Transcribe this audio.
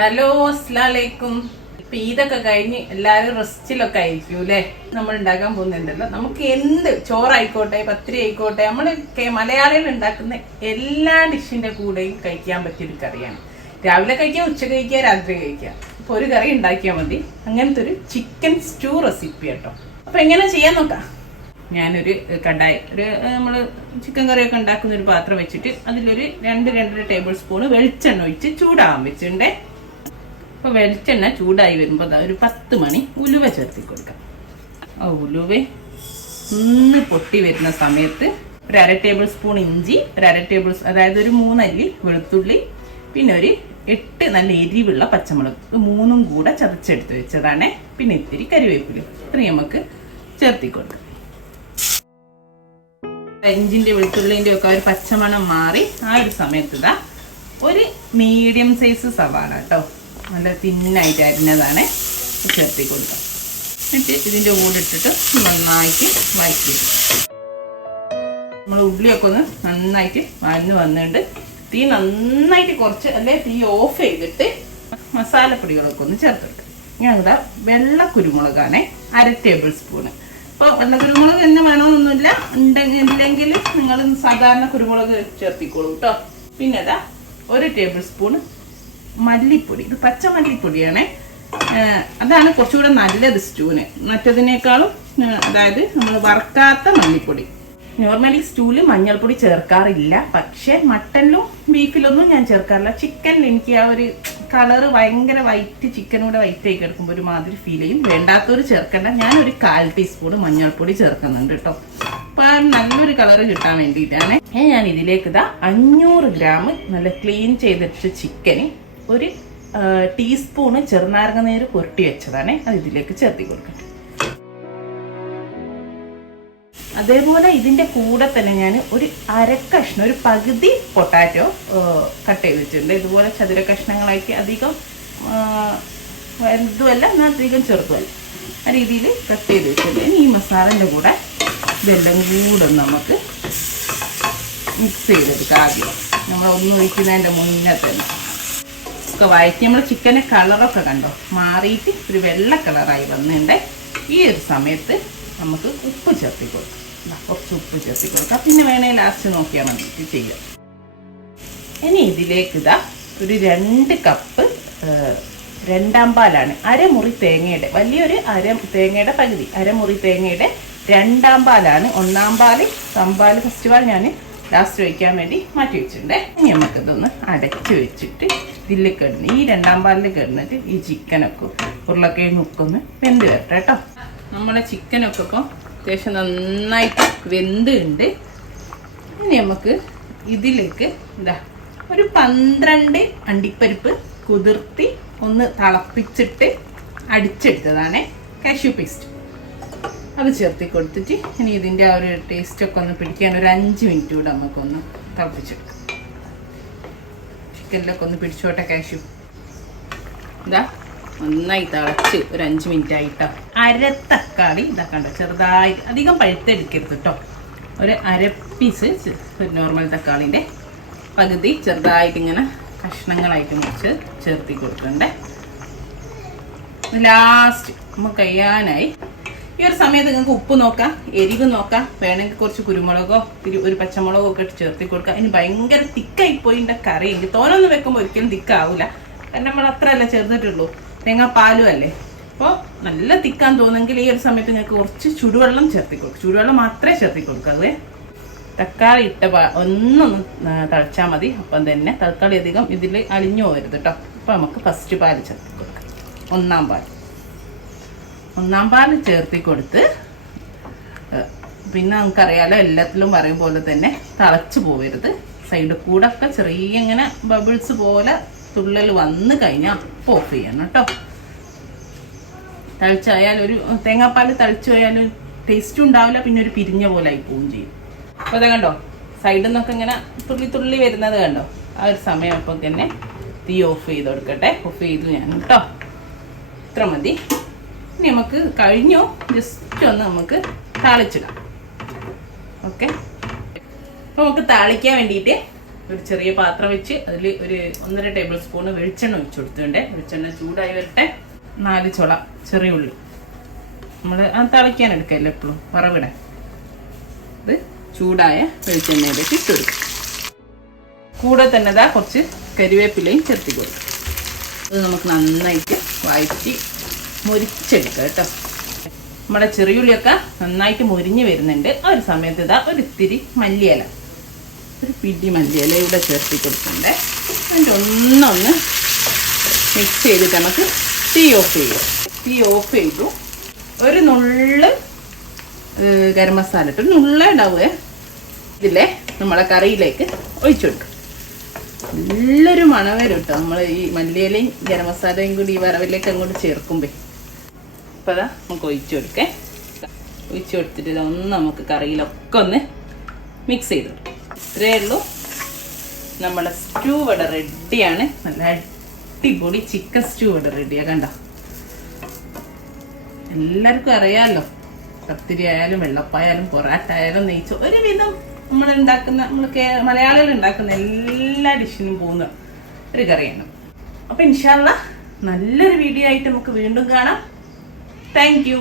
Hello അസ്സലാമലൈക്കും. ഇപ്പൊ ഇതൊക്കെ കഴിഞ്ഞ് എല്ലാവരും റെസ്റ്റിലൊക്കെ ആയിരിക്കും അല്ലേ. നമ്മൾ ഉണ്ടാക്കാൻ പോകുന്നുണ്ടല്ലോ, നമുക്ക് എന്ത് ചോറായിക്കോട്ടെ പത്തിരി ആയിക്കോട്ടെ നമ്മൾ മലയാളികൾ ഉണ്ടാക്കുന്ന എല്ലാ ഡിഷിന്റെ കൂടെയും കഴിക്കാൻ പറ്റിയൊരു കറിയാണ്. രാവിലെ കഴിക്കാം, ഉച്ച കഴിക്കാം, രാത്രി കഴിക്കാം. അപ്പോൾ ഒരു കറി ഉണ്ടാക്കിയാൽ മതി. അങ്ങനത്തെ ഒരു ചിക്കൻ സ്റ്റൂ റെസിപ്പി കേട്ടോ. അപ്പോൾ എങ്ങനെ ചെയ്യാൻ നോക്കാം. ഞാനൊരു കടായി, നമ്മൾ ചിക്കൻ കറിയൊക്കെ ഉണ്ടാക്കുന്ന ഒരു പാത്രം വെച്ചിട്ട് അതിലൊരു 2-2.5 ടേബിൾ സ്പൂൺ വെളിച്ചെണ്ണ ഒഴിച്ച് ചൂടാവാൻ വെച്ചിട്ടുണ്ടേ. അപ്പോൾ വെളിച്ചെണ്ണ ചൂടായി വരുമ്പോൾ ഒരു 10 മണി ഉലുവ ചേർത്തി കൊടുക്കാം. ആ ഉലുവ ഒന്ന് പൊട്ടി വരുന്ന സമയത്ത് ഒരു 1/2 ടേബിൾ സ്പൂൺ ഇഞ്ചി, അതായത് ഒരു 3 അല്ലി വെളുത്തുള്ളി, പിന്നെ ഒരു 8 നല്ല എരിവുള്ള പച്ചമുളക്, 3ഉം കൂടെ ചതച്ചെടുത്ത് വെച്ചതാണ്. പിന്നെ ഇത്തിരി കരിവേപ്പില, ഇത്രയും നമുക്ക് ചേർത്തി കൊടുക്കാം. ഇഞ്ചിന്റെ വെളുത്തുള്ളിന്റെ ഒക്കെ ഒരു പച്ചമണം മാറി ആ ഒരു സമയത്ത് ഇതാ ഒരു മീഡിയം സൈസ് സവാള കേട്ടോ, നല്ല തിന്നായിട്ട് അരിഞ്ഞതാണ്, ചേർത്തി കൊടുക്കാം. എന്നിട്ട് ഇതിന്റെ കൂടെ ഇട്ടിട്ട് നന്നായിട്ട് വഴറ്റി. നമ്മൾ ഉള്ളിയൊക്കെ ഒന്ന് നന്നായിട്ട് വന്നിട്ട് തീ നന്നായിട്ട് കുറച്ച് അല്ലെ തീ ഓഫ് ചെയ്തിട്ട് മസാലപ്പൊടികളൊക്കെ ഒന്ന് ചേർത്തെടുക്കാം. ഞാനിതാ വെള്ള കുരുമുളകാണ് 1/2 ടേബിൾ സ്പൂണ്. ഇപ്പോൾ വെള്ള കുരുമുളക് തന്നെ വേണമെന്നൊന്നുമില്ല, ഇല്ലെങ്കിൽ നിങ്ങൾ സാധാരണ കുരുമുളക് ചേർത്തിക്കോളൂ കേട്ടോ. പിന്നെ അതാ 1 ടേബിൾ സ്പൂൺ മല്ലിപ്പൊടി, ഇത് പച്ച മല്ലിപ്പൊടിയാണ്. അതാണ് കുറച്ചുകൂടെ നല്ലത് സ്റ്റൂവിന് മറ്റതിനേക്കാളും. അതായത് നമ്മൾ വറുക്കാത്ത മല്ലിപ്പൊടി. നോർമലി സ്റ്റൂവിൽ മഞ്ഞൾപ്പൊടി ചേർക്കാറില്ല, പക്ഷെ മട്ടനിലും ബീഫിലൊന്നും ഞാൻ ചേർക്കാറില്ല. ചിക്കനിൽ എനിക്ക് ആ ഒരു കളറ് ഭയങ്കര വൈറ്റ്, ചിക്കനൂടെ വൈറ്റ് ആയി കിടക്കുമ്പോൾ ഒരു മാതിരി ഫീൽ ചെയ്യും. വേണ്ടാത്തവർ ചേർക്കണ്ട. ഞാനൊരു 1/4 ടീസ്പൂൺ മഞ്ഞൾപ്പൊടി ചേർക്കുന്നുണ്ട് കേട്ടോ. അപ്പൊ നല്ലൊരു കളറ് കിട്ടാൻ വേണ്ടിയിട്ടാണ്. ഞാൻ ഇതിലേക്ക് ഇതാ 500 ഗ്രാം നല്ല ക്ലീൻ ചെയ്തിട്ട് ചിക്കന് ഒരു ടീസ്പൂണ് ചെറുനാരങ്ങ നീര് പുരട്ടി വെച്ചതാണ്, അത് ഇതിലേക്ക് ചേർത്തി കൊടുക്കട്ടെ. അതേപോലെ ഇതിന്റെ കൂടെ തന്നെ ഞാൻ ഒരു 1/2 കഷ്ണം, ഒരു പകുതി പൊട്ടാറ്റോ കട്ട് ചെയ്ത് വെച്ചിട്ടുണ്ട്. ഇതുപോലെ ചതുര കഷ്ണങ്ങളാക്കി, അധികം വലുതുമല്ല എന്നാൽ അധികം ചെറുതുമല്ല, ആ രീതിയിൽ കട്ട് ചെയ്ത് വെച്ചിട്ടുണ്ട്. ഇനി ഈ മസാലൻ്റെ കൂടെ ഇതെല്ലാം കൂടെ നമുക്ക് മിക്സ് ചെയ്തെടുക്കാം. ആദ്യം നമ്മൾ ഒന്നും ഒഴിക്കുന്നതിൻ്റെ മുന്നേ തന്നെ ഒക്കെ വഴറ്റി നമ്മൾ ചിക്കൻ്റെ കളറൊക്കെ കണ്ടോ മാറിയിട്ട് ഒരു വെള്ള കളറായി വന്നിട്ടുണ്ട്. ഈ ഒരു സമയത്ത് നമുക്ക് ഉപ്പ് ചേർത്തി കൊടുക്കാം. കുറച്ച് ഉപ്പ് ചേർത്തി കൊടുക്കാം, പിന്നെ വേണേൽ ലാസ്റ്റ് നോക്കിയാൽ മതി ചെയ്യുക. ഇനി ഇതിലേക്ക് ഇതാ ഒരു 2 കപ്പ് 2ആം പാലാണ്, അരമുറി തേങ്ങയുടെ, വലിയൊരു തേങ്ങയുടെ പകുതി, അരമുറി തേങ്ങയുടെ 2ആം പാലാണ്. 1ആം പാല് തമ്പാൽ ഫസ്റ്റ് പാൽ ഞാൻ ലാസ്റ്റ് വയ്ക്കാൻ വേണ്ടി മാറ്റി വെച്ചിട്ടുണ്ട്. ഇനി നമുക്കിതൊന്ന് അടച്ച് വെച്ചിട്ട് ഇതിൽ കിടന്ന് ഈ 2ആം പാലിൽ കിടന്നിട്ട് ഈ ചിക്കനൊക്കെ ഉരുളക്കിഴങ്ങൊക്കെ ഒന്ന് വെന്ത് വരട്ടെ കേട്ടോ. നമ്മുടെ ചിക്കനൊക്കെ ഇപ്പം അത്യാവശ്യം നന്നായിട്ട് വെന്തുണ്ട്. ഇനി നമുക്ക് ഇതിലേക്ക് എന്താ ഒരു 12 അണ്ടിപ്പരിപ്പ് കുതിർത്തി ഒന്ന് തിളപ്പിച്ചിട്ട് അടിച്ചെടുത്തതാണ്, കാഷ്യൂ പേസ്റ്റ്, അത് ചേർത്തി കൊടുത്തിട്ട് ഇനി ഇതിൻ്റെ ആ ഒരു ടേസ്റ്റൊക്കെ ഒന്ന് പിടിക്കാൻ ഒരു 5 മിനിറ്റ് കൂടെ നമുക്കൊന്ന് തിളപ്പിച്ചെടുക്കാം. ചിക്കനിലൊക്കെ ഒന്ന് പിടിച്ചോട്ടെ കാഷ്യൂ. ഇതാ നന്നായി തിളച്ച് ഒരു 5 മിനിറ്റ് ആയിട്ടോ. 1/2 തക്കാളി ഇതാക്കണ്ട, ചെറുതായിട്ട്, അധികം പഴുത്തെടുക്കരുത് കേട്ടോ. ഒരു 1/2 പീസ് നോർമൽ തക്കാളിൻ്റെ പകുതി ചെറുതായിട്ട് ഇങ്ങനെ കഷ്ണങ്ങളായിട്ട് മുറിച്ച് ചേർത്തി കൊടുക്കണ്ടേ. ലാസ്റ്റ് നമുക്ക് കഴിയാനായി. ഈ ഒരു സമയത്ത് നിങ്ങൾക്ക് ഉപ്പ് നോക്കാം, എരിവ് നോക്കാം, വേണമെങ്കിൽ കുറച്ച് കുരുമുളകോ ഒരു പച്ചമുളകോ ഒക്കെ ചേർത്തി കൊടുക്കാം. ഇനി ഭയങ്കര തിക്കായി പോയിൻ്റെ കറി എനിക്ക് തോന്നൊന്നും വെക്കുമ്പോൾ ഒരിക്കലും തിക്കാവില്ല, കാരണം നമ്മൾ അത്രയല്ല ചേർന്നിട്ടുള്ളൂ, തേങ്ങാപ്പാലും അല്ലേ. അപ്പോൾ നല്ല തിക്കാൻ തോന്നുമെങ്കിൽ ഈ ഒരു സമയത്ത് നിങ്ങൾക്ക് കുറച്ച് ചുടുവെള്ളം ചേർത്തി കൊടുക്കും. ചുടുവെള്ളം മാത്രമേ ചേർത്തി കൊടുക്കാവേ. തക്കാളി ഇട്ട ഒന്നൊന്ന് തളിച്ചാൽ മതി. അപ്പം തന്നെ തക്കാളി അധികം ഇതിൽ അലിഞ്ഞു പോകരുത് കേട്ടോ. അപ്പോൾ നമുക്ക് ഫസ്റ്റ് പാൽ ചേർത്തി കൊടുക്കാം. 1ആം പാൽ ചേർത്തി കൊടുത്ത് പിന്നെ നമുക്കറിയാലോ എല്ലാത്തിലും പറയും പോലെ തന്നെ തിളച്ച് പോകരുത്. സൈഡ് കൂടെ ഒക്കെ ചെറിയ ഇങ്ങനെ ബബിൾസ് പോലെ തുള്ളൽ വന്ന് കഴിഞ്ഞാൽ അപ്പോൾ ഓഫ് ചെയ്യണം കേട്ടോ. തളിച്ചായാലും ഒരു തേങ്ങാപ്പാൽ തളിച്ചു പോയാലും ടേസ്റ്റും ഉണ്ടാവില്ല, പിന്നെ ഒരു പിരിഞ്ഞ പോലെ ആയി പോവുകയും ചെയ്യും. അപ്പോൾ അത് കണ്ടോ സൈഡിൽ നിന്നൊക്കെ ഇങ്ങനെ തുള്ളി വരുന്നത് കണ്ടോ. ആ ഒരു സമയം അപ്പോൾ തന്നെ തീ ഓഫ് ചെയ്ത് കൊടുക്കട്ടെ. ഓഫ് ചെയ്തു ഞാൻ കേട്ടോ. ഇത്ര മതി. ഇനി നമുക്ക് കഴിഞ്ഞോ ജസ്റ്റ് ഒന്ന് നമുക്ക് താളിച്ചിടാം. ഓക്കെ, അപ്പോൾ നമുക്ക് താളിക്കാൻ വേണ്ടിയിട്ട് ഒരു ചെറിയ പാത്രം വെച്ച് അതിൽ ഒരു 1.5 ടേബിൾ സ്പൂൺ വെളിച്ചെണ്ണ ഒഴിച്ചു കൊടുത്തിട്ടുണ്ട്. വെളിച്ചെണ്ണ ചൂടായി വരട്ടെ. 4 ചുള ചെറിയ ഉള്ളി നമ്മൾ തിളയ്ക്കാൻ എടുക്കല്ലേ എപ്പോഴും വറവിടാൻ. ഇത് ചൂടായ വെളിച്ചെണ്ണയിലേക്ക് ഇട്ട് കൊടുക്കും. കൂടെ തന്നെ കുറച്ച് കരിവേപ്പിലയും ചേർത്തി കൊടുക്കും. അത് നമുക്ക് നന്നായിട്ട് വഴറ്റി മുരിച്ചെടുക്കാം കേട്ടോ. നമ്മുടെ ചെറിയുള്ളിയൊക്കെ നന്നായിട്ട് മുരിഞ്ഞ് വരുന്നുണ്ട്. ആ ഒരു സമയത്ത് ഒരു ഇത്തിരി മല്ലിയില, ഒരു പിടി മല്ലിയില ഇവിടെ ചേർത്തി കൊടുക്കുന്നുണ്ട്. അതിൻ്റെ ഒന്നൊന്ന് മിക്സ് ചെയ്തിട്ട് നമുക്ക് തീ ഓഫ് ചെയ്യും. തീ ഓഫ് ചെയ്തു. ഒരു നുള്ള് ഗരം മസാല ഇട്ട് നുള്ള ഉണ്ടാവുക ഇതിലെ നമ്മളെ കറിയിലേക്ക് ഒഴിച്ചു കൊടുക്കും. നല്ലൊരു മണം വരും കേട്ടോ നമ്മൾ ഈ മല്ലിയിലയും ഗരം മസാലയും കൂടി ഈ വറവിലേക്ക് അങ്ങോട്ട് ചേർക്കുമ്പോൾ. അപ്പോൾ നമുക്ക് ഒഴിച്ചു കൊടുക്കേ. ഒഴിച്ചു കൊടുത്തിട്ട് ഒന്ന് നമുക്ക് കറിയിലൊക്കെ ഒന്ന് മിക്സ് ചെയ്ത് കൊടുക്കും. ഇത്രയേ ഉള്ളൂ. നമ്മുടെ സ്റ്റൂ ഇവിടെ റെഡിയാണ്. നല്ല അടിപൊളി ചിക്കൻ സ്റ്റൂ ഇവിടെ റെഡിയാണ്. കണ്ട എല്ലാവർക്കും അറിയാമല്ലോ, കത്തിരി ആയാലും വെള്ളപ്പായാലും പൊറാട്ട ആയാലും നെയ്ച്ചോ ഒരുവിധം നമ്മൾ മലയാളികൾ ഉണ്ടാക്കുന്ന എല്ലാ ഡിഷിനും പോകുന്ന ഒരു കറിയാണ്. അപ്പം ഇൻഷാ അല്ലാഹ് നല്ലൊരു വീഡിയോ ആയിട്ട് നമുക്ക് വീണ്ടും കാണാം. Thank you.